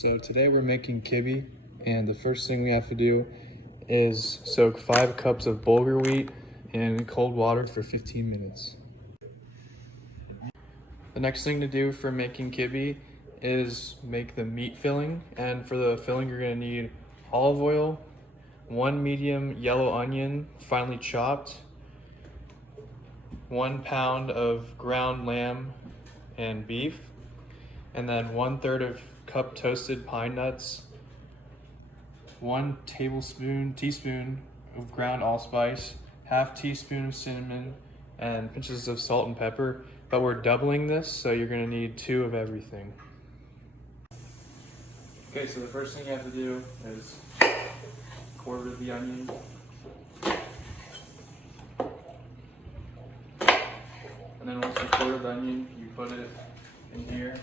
So today we're making kibbeh, and the first thing we have to do is soak 5 cups of bulgur wheat in cold water for 15 minutes. The next thing to do for making kibbeh is make the meat filling, and for the filling you're going to need olive oil, 1 medium yellow onion finely chopped, 1 pound of ground lamb and beef, and then 1/3 cup toasted pine nuts, 1 teaspoon of ground allspice, ½ teaspoon of cinnamon, and pinches of salt and pepper. But we're doubling this, so you're gonna need 2 of everything. Okay, so the first thing you have to do is quarter the onion. And then once you quarter the onion, you put it in here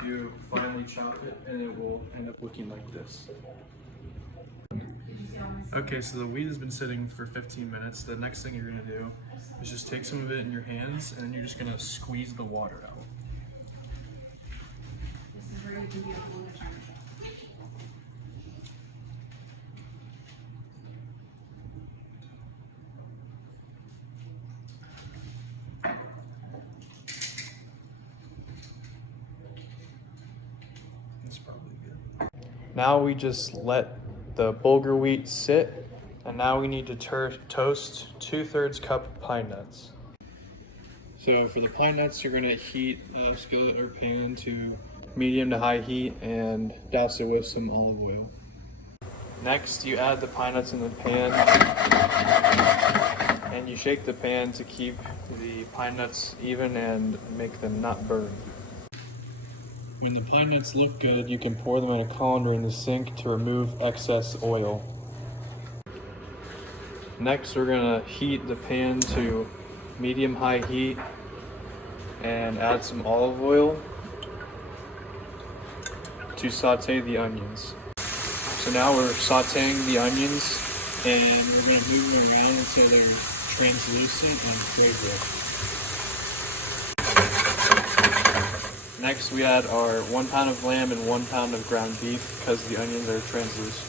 to finely chop it, and it will end up looking like this. Okay, so the wheat has been sitting for 15 minutes. The next thing you're gonna do is just take some of it in your hands, and then you're just gonna squeeze the water out. This is where you can be a whole other time. That's probably good. Now we just let the bulgur wheat sit, and now we need to toast 2/3 cup of pine nuts. So for the pine nuts, you're gonna heat a skillet or pan to medium to high heat and douse it with some olive oil. Next, you add the pine nuts in the pan, and you shake the pan to keep the pine nuts even and make them not burn. When the pine nuts look good, you can pour them in a colander in the sink to remove excess oil. Next, we're gonna heat the pan to medium-high heat and add some olive oil to saute the onions. So now we're sauteing the onions, and we're gonna move them around until they're translucent and fragrant. Next, we add our 1 pound of lamb and 1 pound of ground beef because the onions are translucent.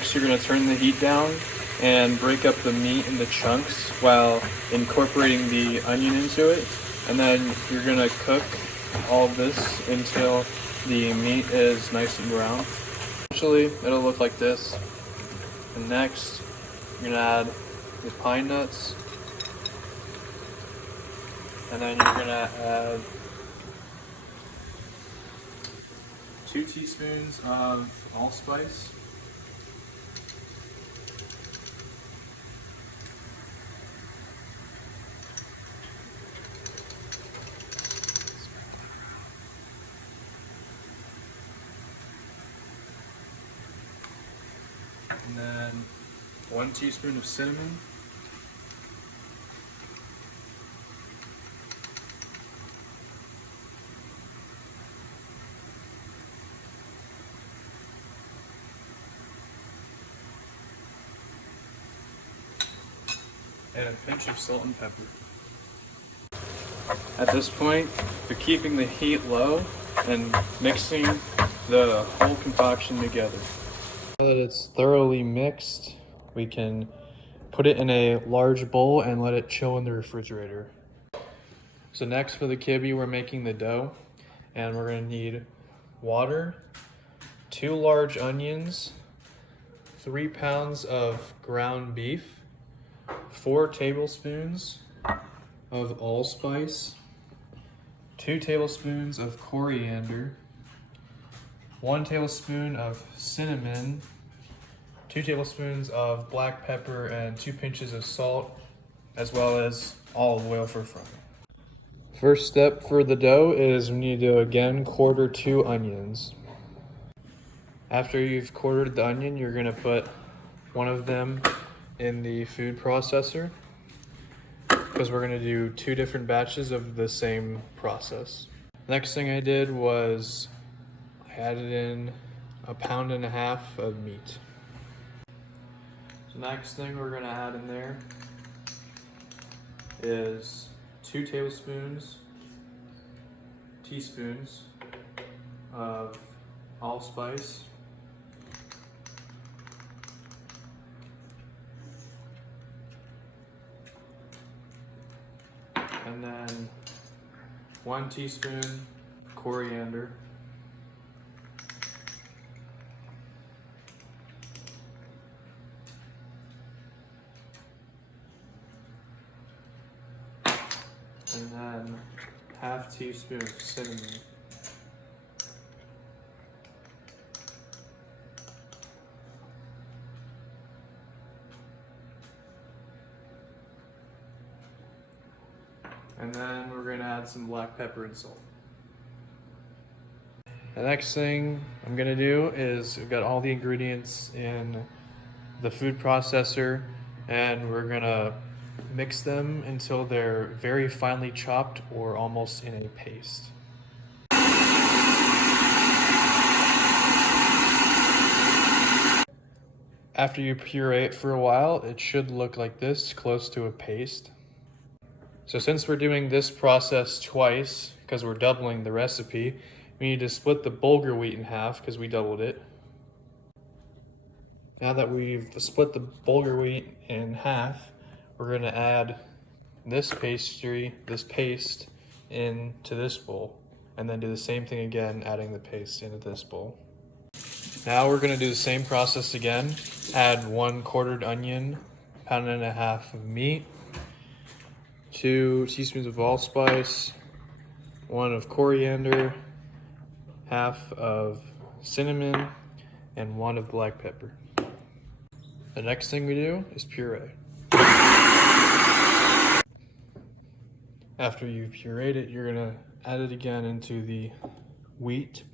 Next, you're going to turn the heat down and break up the meat into chunks while incorporating the onion into it. And then you're going to cook all of this until the meat is nice and brown. Eventually, it'll look like this. And next, you're going to add the pine nuts. And then you're gonna add 2 teaspoons of allspice, and then 1 teaspoon of cinnamon, and a pinch of salt and pepper. At this point, you're keeping the heat low and mixing the whole concoction together. Now that it's thoroughly mixed, we can put it in a large bowl and let it chill in the refrigerator. So next for the kibbeh, we're making the dough, and we're gonna need water, 2 large onions, 3 pounds of ground beef, 4 tablespoons of allspice, 2 tablespoons of coriander, 1 tablespoon of cinnamon, 2 tablespoons of black pepper, and 2 pinches of salt, as well as olive oil for frying. First step for the dough is we need to again quarter 2 onions. After you've quartered the onion, you're going to put one of them in the food processor because we're going to do 2 different batches of the same process. Next thing I did was I added in 1.5 pounds of meat. So next thing we're going to add in there is 2 tablespoons teaspoons of allspice. And then 1 teaspoon coriander. And then 1/2 teaspoon of cinnamon. And then we're gonna add some black pepper and salt. The next thing I'm gonna do is we've got all the ingredients in the food processor, and we're gonna mix them until they're very finely chopped or almost in a paste. After you puree it for a while, it should look like this, close to a paste. So since we're doing this process twice, because we're doubling the recipe, we need to split the bulgur wheat in half because we doubled it. Now that we've split the bulgur wheat in half, we're going to add this paste into this bowl, and then do the same thing again, adding the paste into this bowl. Now we're going to do the same process again. Add 1 quartered onion, 1.5 pounds of meat, 2 teaspoons of allspice, 1 of coriander, 1/2 of cinnamon, and 1 of black pepper. The next thing we do is puree. After you've pureed it, you're gonna add it again into the wheat,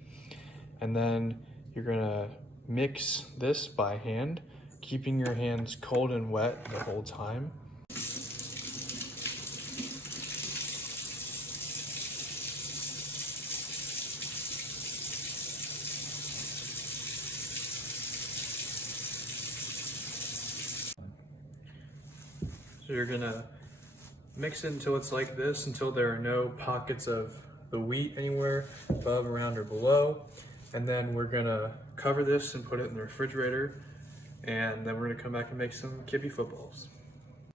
and then you're gonna mix this by hand, keeping your hands cold and wet the whole time. So you're gonna mix it until it's like this, until there are no pockets of the wheat anywhere above, around, or below. And then we're gonna cover this and put it in the refrigerator. And then we're gonna come back and make some Kibbeh footballs.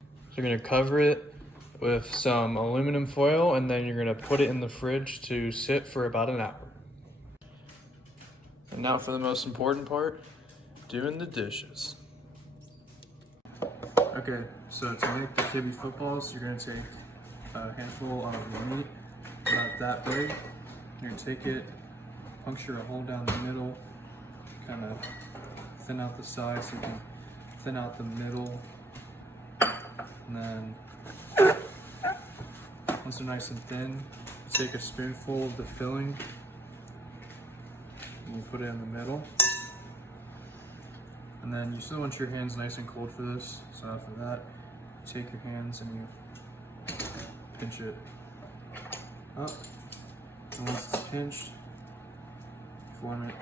So you're gonna cover it with some aluminum foil, and then you're gonna put it in the fridge to sit for about an hour. And now for the most important part, doing the dishes. Okay, so to make the Kibbeh footballs, you're gonna take a handful of the meat, about that big. You're gonna take it, puncture a hole down the middle, kind of thin out the sides so you can thin out the middle. And then, once they're nice and thin, you take a spoonful of the filling and you put it in the middle. And then you still want your hands nice and cold for this. So after that, you take your hands and you pinch it up. And once it's pinched, form it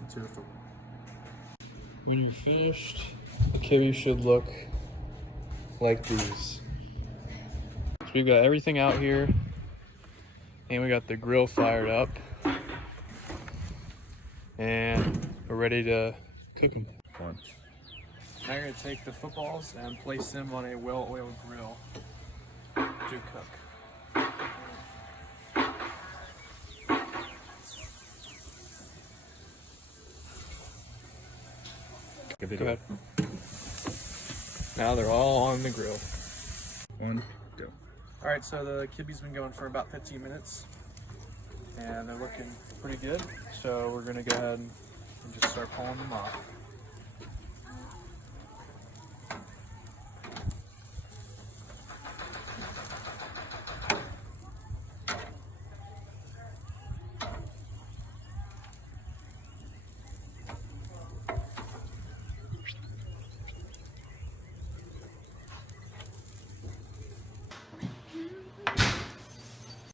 into a football. When you're finished, the Kibbeh should look like these. So we've got everything out here, and we got the grill fired up. And we're ready to cook them. Now you're going to take the footballs and place them on a well-oiled grill to cook. Go ahead. Now they're all on the grill. 1, go. Alright, so the Kibbeh's been going for about 15 minutes. And they're looking pretty good. So we're going to go ahead and just start pulling them off.